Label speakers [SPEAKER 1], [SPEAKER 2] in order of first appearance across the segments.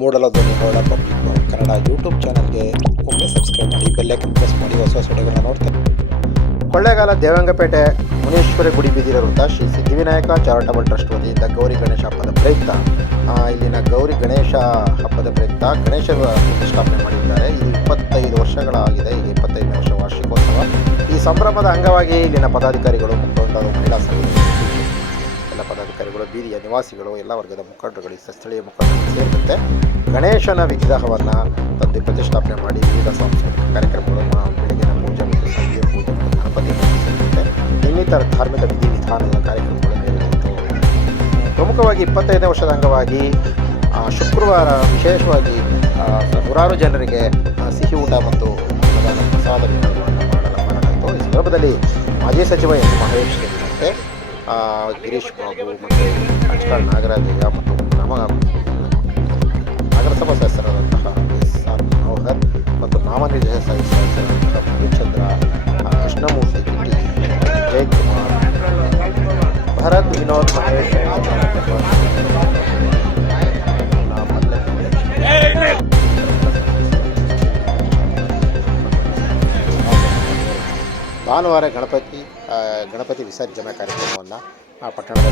[SPEAKER 1] ಮೂಡಲ ಧ್ವನಿ ಹೊರಡ public Kannada YouTube ಚಾನಲ್ಗೆ ಒಮ್ಮೆ ಸಬ್ಸ್ಕ್ರೈಬ್ ಮಾಡಿ ಬೆಲ್ಲೈಕನ್ ಪ್ರೆಸ್ ಮಾಡಿ, ಹೊಸ ಹೊಸ ವಿಡಿಯೋಗಳನ್ನ ನೋಡ್ತಾರೆ ಕೊಳ್ಳೇಗಾಲ ದೇವಂಗಪೇಟೆ ಮುನೇಶ್ವರಿ ಗುಡಿ ಬೀದಿರ ವೃತ್ತ ಶ್ರೀ ಸಿದ್ಧಿವಿನಾಯಕ ಚಾರಿಟಬಲ್ ಟ್ರಸ್ಟ್ ವತಿಯಿಂದ ಗೌರಿ ಗಣೇಶ ಹಬ್ಬದ ಪ್ರಯುಕ್ತ ಇಲ್ಲಿನ ಗೌರಿ ಗಣೇಶ ಹಬ್ಬದ ಪ್ರಯುಕ್ತ ಗಣೇಶ ಪ್ರತಿಷ್ಠಾಪನೆ ಮಾಡಿದ್ದಾರೆ. ಇದು ಇಪ್ಪತ್ತೈದು ವರ್ಷಗಳಾಗಿದೆ ಈಗ ಇಪ್ಪತ್ತೈದನೇ ವರ್ಷ ವಾರ್ಷಿಕೋತ್ಸವ. ಈ ಸಂಭ್ರಮದ ಅಂಗವಾಗಿ ಇಲ್ಲಿನ ಪದಾಧಿಕಾರಿಗಳು, ಮುಖಂಡರು, ಮಹಿಳಾ ಎಲ್ಲ ಪದಾಧಿಕಾರಿಗಳು, ಬೀದಿಯ ನಿವಾಸಿಗಳು, ಎಲ್ಲ ವರ್ಗದ ಮುಖಂಡರುಗಳು ಸ್ಥಳೀಯ ಮುಖಂಡರು ಸೇರಿದಂತೆ ಗಣೇಶನ ವಿಗ್ರಹವನ್ನು ತಂದು ಪ್ರತಿಷ್ಠಾಪನೆ ಮಾಡಿ ವಿವಿಧ ಸಾಂಸ್ಕೃತಿಕ ಕಾರ್ಯಕ್ರಮಗಳನ್ನು ಬೆಳಗಿನ ಪೂಜೆ ಮತ್ತು ಸಂಜೆ ಪೂಜೆ ಗಣಪತಿ ಸೇರಿದಂತೆ ಇನ್ನಿತರ ಧಾರ್ಮಿಕ ವಿಧಿವಿಧಾನದ ಕಾರ್ಯಕ್ರಮಗಳು ನೆರವೇರಿತು ಪ್ರಮುಖವಾಗಿ ಇಪ್ಪತ್ತೈದನೇ ವರ್ಷದ ಅಂಗವಾಗಿ ಶುಕ್ರವಾರ ವಿಶೇಷವಾಗಿ ನೂರಾರು ಜನರಿಗೆ ಸಿಹಿ ಊಟ ಮತ್ತು ಪ್ರಸಾದ ಮಾಡಲಾಯಿತು. ಈ ಸಂದರ್ಭದಲ್ಲಿ ಮಾಜಿ ಸಚಿವ ಎಸ್ ಮಹೇಶ್ ಸೇರಿದಂತೆ ಗಿರೀಶ್ ಬಾಬು ಮತ್ತು ಅಂಚಕಾಳ್ ನಾಗರಾಜಯ್ಯ ಮತ್ತು ನಮ್ಮ ನಗರಸಭಾ ಸದಸ್ಯರಾದಂತಹ ಎಸ್ ಆರ್ ಮನೋಹರ್ ಮತ್ತು ನಾಮನಿರ್ದೇಶ ಸದಸ್ಯರಾದಂತಹ ಮುನಿಚಂದ್ರ ಆ, ಕೃಷ್ಣಮೂರ್ತಿ ಕಿಟ್ಟಿ ಜಯಕುಮಾರ್ ಭರತ್ ವಿನೋದ್ ಮಹೇಶ್ ಭಾನುವಾರ ಗಣಪತಿ ಆ, ಗಣಪತಿ ವಿಸರ್ಜನಾ ಕಾರ್ಯಕ್ರಮವನ್ನು ಪಟ್ಟಣದ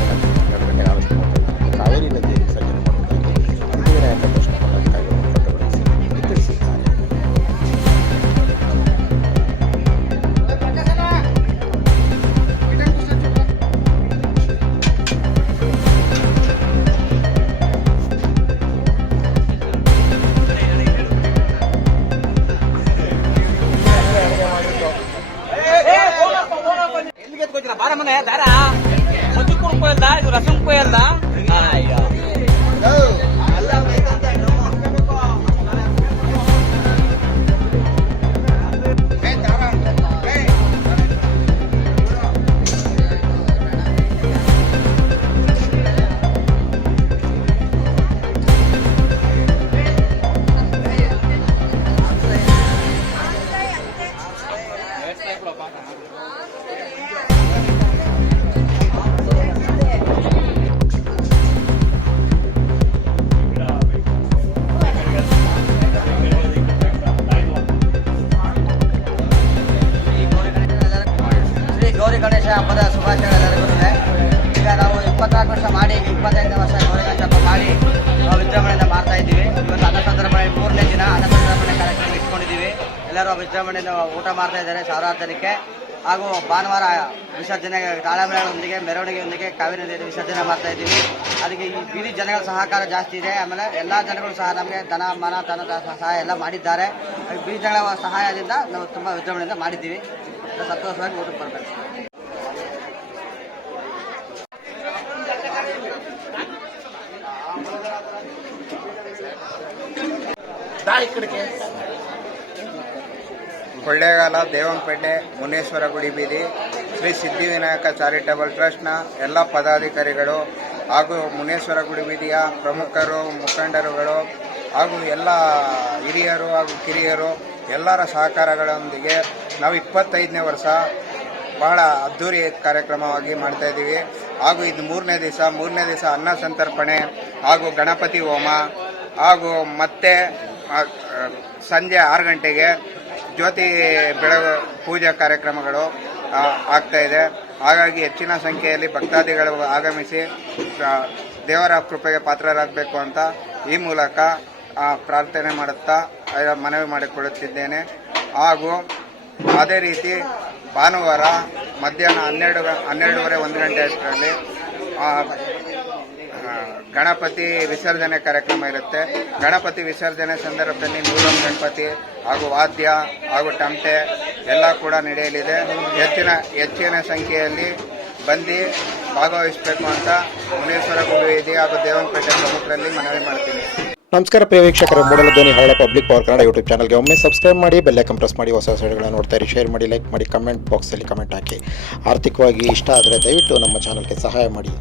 [SPEAKER 1] ಎರಡು ಗಂಟೆ ಆಲೋಚನೆ
[SPEAKER 2] ದಾರ ಮದ್ದು ಕುಡ್ಕೊಯಲ್ದ ಇದು ರಸಂ ಕೊಯಲ್ದ
[SPEAKER 3] ಹಬ್ಬದ ಶುಭಾಶಯಗಳೆಲ್ಲರಿಗೂ ಇದೆ ಈಗ ನಾವು ಇಪ್ಪತ್ನಾಲ್ಕು ವರ್ಷ ಮಾಡಿ, ಇಪ್ಪತ್ತೈದನೇ ವರ್ಷ ಗೌರಿ ಹಬ್ಬ ಮಾಡಿ, ನಾವು ವಿಜೃಂಭಣೆಯಿಂದ ಮಾಡ್ತಾ ಇದ್ದೀವಿ. ಇವತ್ತು ಅನ್ನ ಸಂದರ್ಭದಲ್ಲಿ ಮೂರನೇ ದಿನ ಅನ್ನ ಸಂದರ್ಭಣೆ ಕಾರ್ಯಕ್ರಮ ಇಟ್ಕೊಂಡಿದ್ದೀವಿ. ಎಲ್ಲರೂ ವಿಜೃಂಭಣೆಯಿಂದ ಊಟ ಮಾಡ್ತಾ ಇದ್ದಾರೆ ಸಾವಿರಾರು ಜನಕ್ಕೆ. ಹಾಗೂ ಭಾನುವಾರ ವಿಸರ್ಜನೆ ತಾಳಮೇಳದೊಂದಿಗೆ ಮೆರವಣಿಗೆಯೊಂದಿಗೆ ಕಾವೇರಿ ನದಿಯಲ್ಲಿ ವಿಸರ್ಜನೆ ಮಾಡ್ತಾ ಇದ್ದೀವಿ. ಅದಕ್ಕೆ ಈ ಬೀದಿ ಜನಗಳ ಸಹಕಾರ ಜಾಸ್ತಿ ಇದೆ. ಆಮೇಲೆ ಎಲ್ಲ ಜನಗಳು ಸಹ ನಮಗೆ ಧನ, ಮನ ತನ ಸಹಾಯ ಎಲ್ಲ ಮಾಡಿದ್ದಾರೆ. ಬೀದಿ ಜನಗಳ ಸಹಾಯದಿಂದ ನಾವು ತುಂಬ ವಿಜೃಂಭಣೆಯಿಂದ ಮಾಡಿದ್ದೀವಿ. ಸಂತೋಷವಾಗಿ ಊಟಕ್ಕೆ ಬರಬೇಕು.
[SPEAKER 4] ಕೊಳ್ಳೇಗಾಲ ದೇವಂಪೇಟೆ ಮುನೇಶ್ವರ ಗುಡಿ ಬೀದಿ, ಶ್ರೀ ಸಿದ್ಧಿವಿನಾಯಕ ಚಾರಿಟಬಲ್ ಟ್ರಸ್ಟ್ನ ಎಲ್ಲ ಪದಾಧಿಕಾರಿಗಳು ಹಾಗೂ ಮುನೇಶ್ವರ ಗುಡಿ ಬೀದಿಯ ಪ್ರಮುಖರು, ಮುಖಂಡರುಗಳು ಹಾಗೂ ಎಲ್ಲ ಹಿರಿಯರು ಹಾಗೂ ಕಿರಿಯರು ಎಲ್ಲರ ಸಹಕಾರಗಳೊಂದಿಗೆ ನಾವು ಇಪ್ಪತ್ತೈದನೇ ವರ್ಷ ಬಹಳ ಅದ್ಧೂರಿ ಕಾರ್ಯಕ್ರಮವಾಗಿ ಮಾಡ್ತಾ ಇದ್ದೀವಿ. ಹಾಗೂ ಇದು ಮೂರನೇ ದಿವಸ ಮೂರನೇ ದಿವಸ ಅನ್ನ ಸಂತರ್ಪಣೆ ಹಾಗೂ ಗಣಪತಿ ಹೋಮ ಹಾಗೂ ಮತ್ತೆ ಸಂಜೆ ಆರು ಗಂಟೆಗೆ ಜ್ಯೋತಿ ಬೆಳಗು ಪೂಜಾ ಕಾರ್ಯಕ್ರಮಗಳು ಆಗ್ತಾಯಿದೆ ಹಾಗಾಗಿ ಹೆಚ್ಚಿನ ಸಂಖ್ಯೆಯಲ್ಲಿ ಭಕ್ತಾದಿಗಳು ಆಗಮಿಸಿ ದೇವರ ಕೃಪೆಗೆ ಪಾತ್ರರಾಗಬೇಕು ಅಂತ ಈ ಮೂಲಕ ಪ್ರಾರ್ಥನೆ ಮಾಡುತ್ತಾ ಮನವಿ ಮಾಡಿಕೊಳ್ಳುತ್ತಿದ್ದೇನೆ. ಹಾಗೂ ಅದೇ ರೀತಿ ಭಾನುವಾರ ಮಧ್ಯಾಹ್ನ ಹನ್ನೆರಡು ಹನ್ನೆರಡೂವರೆ ಒಂದು ಗಂಟೆ ಅಷ್ಟರಲ್ಲಿ ಗಣಪತಿ ವಿಸರ್ಜನೆ ಕಾರ್ಯಕ್ರಮ ಇರುತ್ತೆ. ಗಣಪತಿ ವಿಸರ್ಜನೆ ಸಂದರ್ಭದಲ್ಲಿ ನೂರೊಂದು ಗಣಪತಿ ಹಾಗೂ ವಾದ್ಯ ಹಾಗೂ ಟಮಟೆ ಎಲ್ಲ ಕೂಡ ನಡೆಯಲಿದೆ. ಹೆಚ್ಚಿನ ಹೆಚ್ಚಿನ ಸಂಖ್ಯೆಯಲ್ಲಿ ಬಂದು ಭಾಗವಹಿಸಬೇಕು ಅಂತ ಮುನೇಶ್ವರ ಗುರುವೇದಿ ಹಾಗೂ ದೇವನಪೇಟೆ ಪ್ರಮುಖರಲ್ಲಿ ಮನವಿ ಮಾಡ್ತೀನಿ.
[SPEAKER 1] ನಮಸ್ಕಾರ ಪ್ರಿಯ ವೀಕ್ಷಕರು, ಮೂಡಲ ಧ್ವನಿ ಹೊರಡ ಪಬ್ಲಿಕ್ ಪವರ್ ಕನ್ನಡ ಯೂಟ್ಯೂಬ್ ಚಾನಲ್ಗೆ ಒಮ್ಮೆ ಸಬ್ಸ್ಕ್ರೈಬ್ ಮಾಡಿ ಬೆಲ್ಲೈಕನ್ ಪ್ರೆಸ್ ಮಾಡಿ, ಹೊಸ ಹೊಸ ವಿಡಿಯೋಗಳನ್ನ ನೋಡ್ತಾ ಇರಿ. ಶೇರ್ ಮಾಡಿ, ಲೈಕ್ ಮಾಡಿ, ಕಮೆಂಟ್ ಬಾಕ್ಸಲ್ಲಿ ಕಮೆಂಟ್ ಹಾಕಿ. ಆರ್ಥಿಕವಾಗಿ ಇಷ್ಟ ಆದರೆ ದಯವಿಟ್ಟು ನಮ್ಮ ಚಾನಲ್ಗೆ ಸಹಾಯ ಮಾಡಿ.